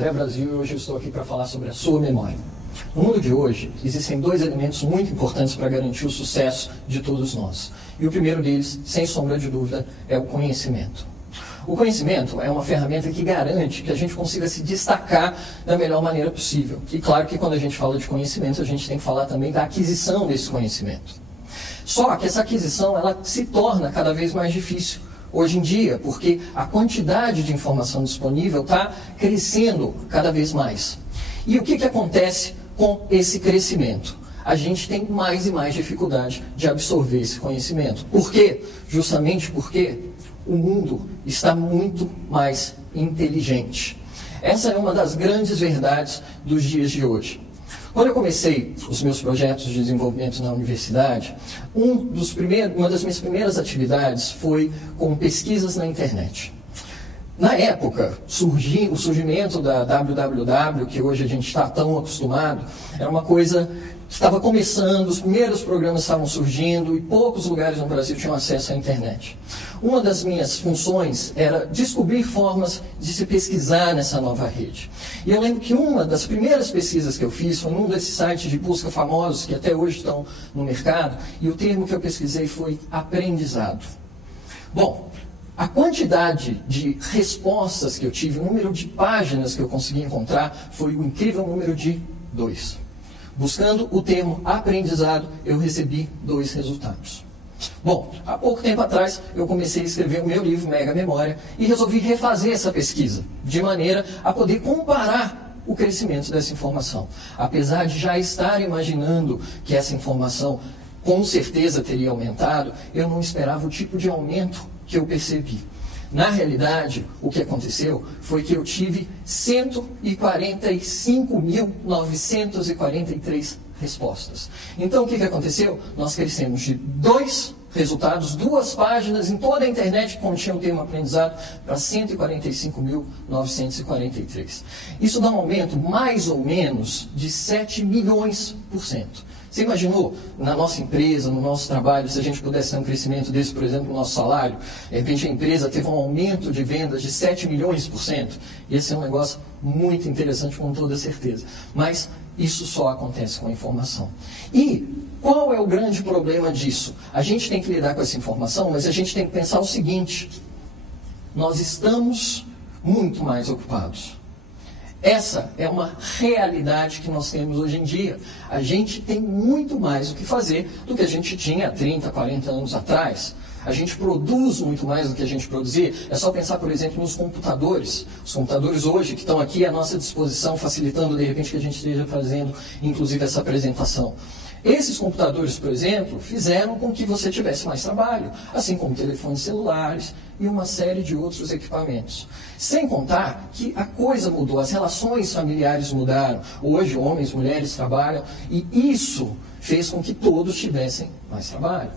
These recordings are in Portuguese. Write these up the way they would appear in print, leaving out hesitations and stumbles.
André Brasil e hoje eu estou aqui para falar sobre a sua memória. No mundo de hoje, existem dois elementos muito importantes para garantir o sucesso de todos nós. E o primeiro deles, sem sombra de dúvida, é o conhecimento. O conhecimento é uma ferramenta que garante que a gente consiga se destacar da melhor maneira possível. E claro que quando a gente fala de conhecimento, a gente tem que falar também da aquisição desse conhecimento. Só que essa aquisição ela se torna cada vez mais difícil hoje em dia, porque a quantidade de informação disponível está crescendo cada vez mais. E o que acontece com esse crescimento? A gente tem mais e mais dificuldade de absorver esse conhecimento. Por quê? Justamente porque o mundo está muito mais inteligente. Essa é uma das grandes verdades dos dias de hoje. Quando eu comecei os meus projetos de desenvolvimento na universidade, uma das minhas primeiras atividades foi com pesquisas na internet. Na época, o surgimento da www, que hoje a gente está tão acostumado, era uma coisa que estava começando, os primeiros programas estavam surgindo e poucos lugares no Brasil tinham acesso à internet. Uma das minhas funções era descobrir formas de se pesquisar nessa nova rede. E eu lembro que uma das primeiras pesquisas que eu fiz foi num desses sites de busca famosos que até hoje estão no mercado, e o termo que eu pesquisei foi aprendizado. Bom, a quantidade de respostas que eu tive, o número de páginas que eu consegui encontrar, foi o incrível número de 2. Buscando o termo aprendizado, eu recebi 2 resultados. Bom, há pouco tempo atrás, eu comecei a escrever o meu livro, Mega Memória, e resolvi refazer essa pesquisa, de maneira a poder comparar o crescimento dessa informação. Apesar de já estar imaginando que essa informação com certeza teria aumentado, eu não esperava o tipo de aumento que eu percebi. Na realidade, o que aconteceu foi que eu tive 145.943 respostas. Então, o que aconteceu? Nós crescemos de 2 resultados, 2 páginas em toda a internet que continham o termo aprendizado, para 145.943. Isso dá um aumento mais ou menos de 7 milhões%. Você imaginou, na nossa empresa, no nosso trabalho, se a gente pudesse ter um crescimento desse, por exemplo, no nosso salário, de repente a empresa teve um aumento de vendas de 7 milhões%. Esse é um negócio muito interessante, com toda certeza. Mas isso só acontece com a informação. E qual é o grande problema disso? A gente tem que lidar com essa informação, mas a gente tem que pensar o seguinte: nós estamos muito mais ocupados. Essa é uma realidade que nós temos hoje em dia. A gente tem muito mais o que fazer do que a gente tinha há 30, 40 anos atrás. A gente produz muito mais do que a gente produzia. É só pensar, por exemplo, nos computadores. Os computadores hoje que estão aqui à nossa disposição, facilitando, de repente, que a gente esteja fazendo, inclusive, essa apresentação. Esses computadores, por exemplo, fizeram com que você tivesse mais trabalho, assim como telefones celulares e uma série de outros equipamentos. Sem contar que a coisa mudou, as relações familiares mudaram. Hoje, homens e mulheres trabalham e isso fez com que todos tivessem mais trabalho.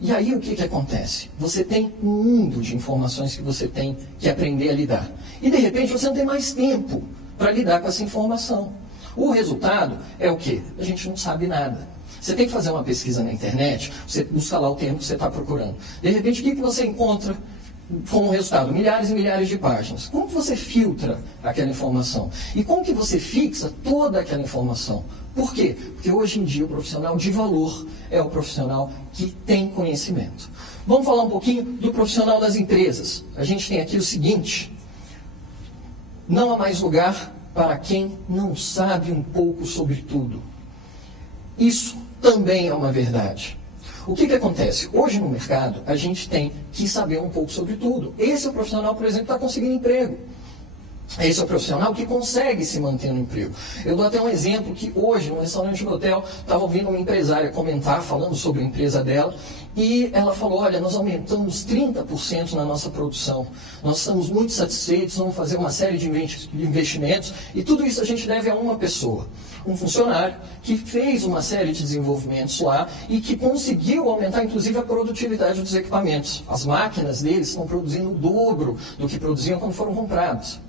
E aí o que acontece? Você tem um mundo de informações que você tem que aprender a lidar. E de repente você não tem mais tempo para lidar com essa informação. O resultado é o quê? A gente não sabe nada. Você tem que fazer uma pesquisa na internet, você busca lá o termo que você está procurando. De repente, o que você encontra como resultado? Milhares e milhares de páginas. Como que você filtra aquela informação? E como que você fixa toda aquela informação? Por quê? Porque hoje em dia o profissional de valor é o profissional que tem conhecimento. Vamos falar um pouquinho do profissional das empresas. A gente tem aqui o seguinte: não há mais lugar para quem não sabe um pouco sobre tudo. Isso também é uma verdade. O que acontece? Hoje no mercado, a gente tem que saber um pouco sobre tudo. Esse é o profissional, por exemplo, que está conseguindo emprego. Esse é o profissional que consegue se manter no emprego. Eu dou até um exemplo que hoje, no restaurante do hotel, estava ouvindo uma empresária comentar, falando sobre a empresa dela, e ela falou: olha, nós aumentamos 30% na nossa produção. Nós estamos muito satisfeitos, vamos fazer uma série de investimentos, e tudo isso a gente deve a uma pessoa. Um funcionário que fez uma série de desenvolvimentos lá e que conseguiu aumentar, inclusive, a produtividade dos equipamentos. As máquinas deles estão produzindo o dobro do que produziam quando foram compradas.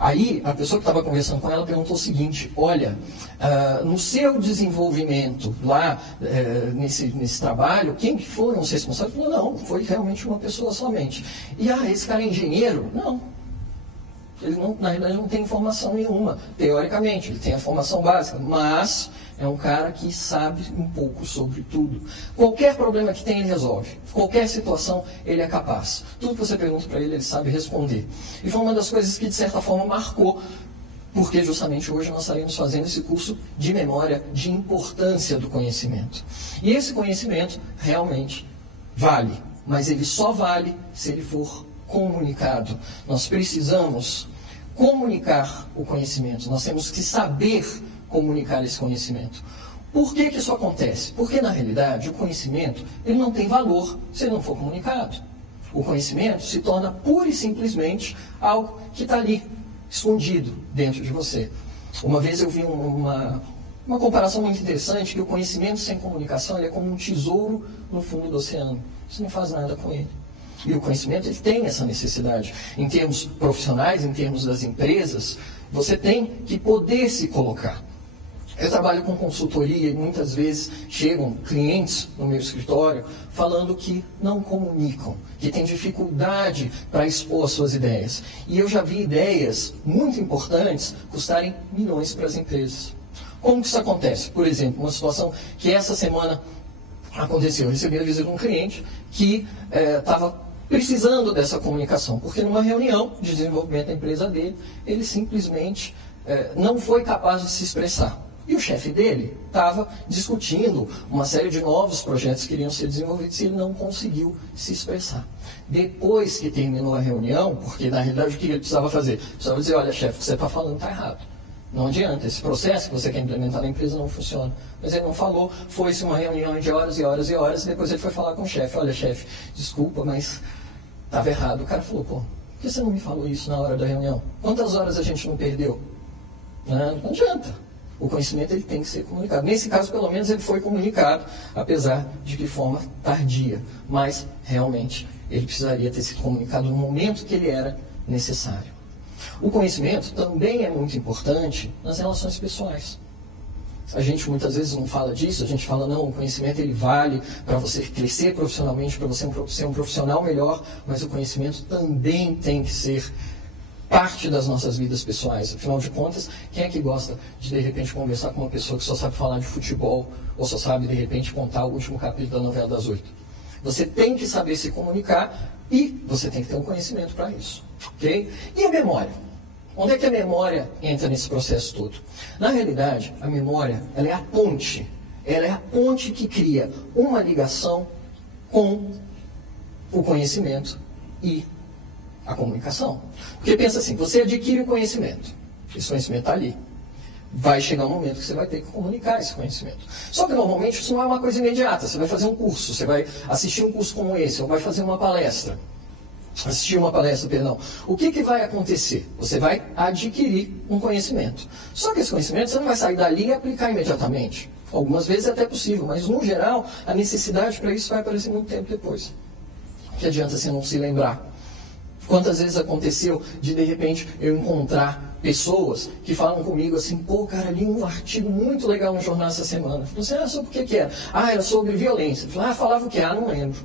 Aí, a pessoa que estava conversando com ela perguntou o seguinte: olha, no seu desenvolvimento lá, nesse trabalho, quem que foram os responsáveis? Ele falou: não, foi realmente uma pessoa somente. E, esse cara é engenheiro? Não. Ele não, na realidade não tem informação nenhuma, teoricamente, ele tem a formação básica, mas é um cara que sabe um pouco sobre tudo. Qualquer problema que tem, ele resolve. Qualquer situação, ele é capaz. Tudo que você pergunta para ele, ele sabe responder. E foi uma das coisas que, de certa forma, marcou, porque justamente hoje nós estaremos fazendo esse curso de memória, de importância do conhecimento. E esse conhecimento realmente vale, mas ele só vale se ele for comunicado. Nós precisamos comunicar o conhecimento, nós temos que saber comunicar esse conhecimento. Por que que isso acontece? Porque, na realidade, o conhecimento ele não tem valor se ele não for comunicado. O conhecimento se torna pura e simplesmente algo que está ali, escondido dentro de você. Uma vez eu vi uma comparação muito interessante, que o conhecimento sem comunicação ele é como um tesouro no fundo do oceano. Você não faz nada com ele. E o conhecimento ele tem essa necessidade. Em termos profissionais, em termos das empresas, você tem que poder se colocar. Eu trabalho com consultoria e muitas vezes chegam clientes no meu escritório falando que não comunicam, que têm dificuldade para expor suas ideias. E eu já vi ideias muito importantes custarem milhões para as empresas. Como que isso acontece? Por exemplo, uma situação que essa semana aconteceu. Eu recebi a visita de um cliente que estava precisando dessa comunicação, porque numa reunião de desenvolvimento da empresa dele, ele simplesmente não foi capaz de se expressar. E o chefe dele estava discutindo uma série de novos projetos que iriam ser desenvolvidos e ele não conseguiu se expressar. Depois que terminou a reunião, porque na realidade o que ele precisava fazer? Precisava dizer, olha chefe, o que você está falando está errado. Não adianta, esse processo que você quer implementar na empresa não funciona. Mas ele não falou, foi-se uma reunião de horas e horas e horas, e depois ele foi falar com o chefe, olha chefe, desculpa, mas estava errado. O cara falou, pô, por que você não me falou isso na hora da reunião? Quantas horas a gente não perdeu? Não adianta. O conhecimento ele tem que ser comunicado. Nesse caso, pelo menos, ele foi comunicado, apesar de que forma tardia. Mas, realmente, ele precisaria ter sido comunicado no momento que ele era necessário. O conhecimento também é muito importante nas relações pessoais. A gente muitas vezes não fala disso, a gente fala, não, o conhecimento ele vale para você crescer profissionalmente, para você ser um profissional melhor, mas o conhecimento também tem que ser parte das nossas vidas pessoais. Afinal de contas, quem é que gosta de repente, conversar com uma pessoa que só sabe falar de futebol ou só sabe, de repente, contar o último capítulo da novela das 8? Você tem que saber se comunicar e você tem que ter um conhecimento para isso. Ok? E a memória? Onde é que a memória entra nesse processo todo? Na realidade, a memória ela é a ponte. Ela é a ponte que cria uma ligação com o conhecimento e a comunicação. Porque pensa assim, você adquire o conhecimento. Esse conhecimento está ali. Vai chegar um momento que você vai ter que comunicar esse conhecimento. Só que normalmente isso não é uma coisa imediata. Você vai fazer um curso, você vai assistir um curso como esse, ou vai fazer uma palestra. Assistir uma palestra, perdão. O que vai acontecer? Você vai adquirir um conhecimento. Só que esse conhecimento você não vai sair dali e aplicar imediatamente. Algumas vezes é até possível, mas no geral a necessidade para isso vai aparecer muito tempo depois. Que adianta você não se lembrar? Quantas vezes aconteceu de repente, eu encontrar pessoas que falam comigo assim, pô, cara, li um artigo muito legal no jornal essa semana. Eu falei assim, sobre o que era? Era sobre violência. Eu falei, falava o que? Não lembro.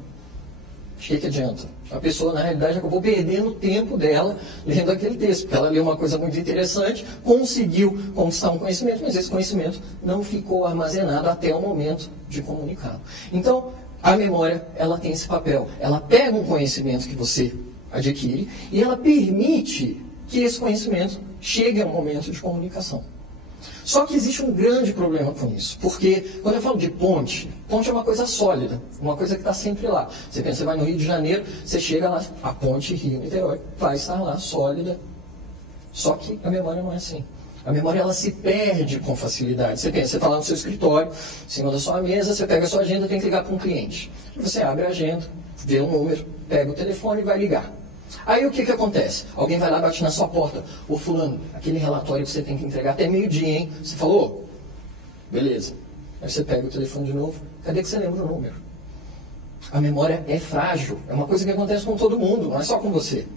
O que adianta? A pessoa, na realidade, acabou perdendo o tempo dela lendo aquele texto, porque ela leu uma coisa muito interessante, conseguiu conquistar um conhecimento, mas esse conhecimento não ficou armazenado até o momento de comunicá-lo. Então, a memória, ela tem esse papel. Ela pega um conhecimento que você adquire e ela permite que esse conhecimento chegue ao momento de comunicação. Só que existe um grande problema com isso, porque quando eu falo de ponte é uma coisa sólida, uma coisa que está sempre lá. Você pensa, você vai no Rio de Janeiro, você chega lá, a ponte Rio-Niterói vai estar lá, sólida. Só que a memória não é assim. A memória ela se perde com facilidade. Você pensa, você está lá no seu escritório, em cima da sua mesa, você pega a sua agenda, tem que ligar para um cliente. Você abre a agenda, vê um número, pega o telefone e vai ligar. Aí o que acontece? Alguém vai lá, bate na sua porta. Ô fulano, aquele relatório que você tem que entregar até meio-dia, hein? Você falou? Beleza. Aí você pega o telefone de novo. Cadê que você lembra o número? A memória é frágil. É uma coisa que acontece com todo mundo, não é só com você.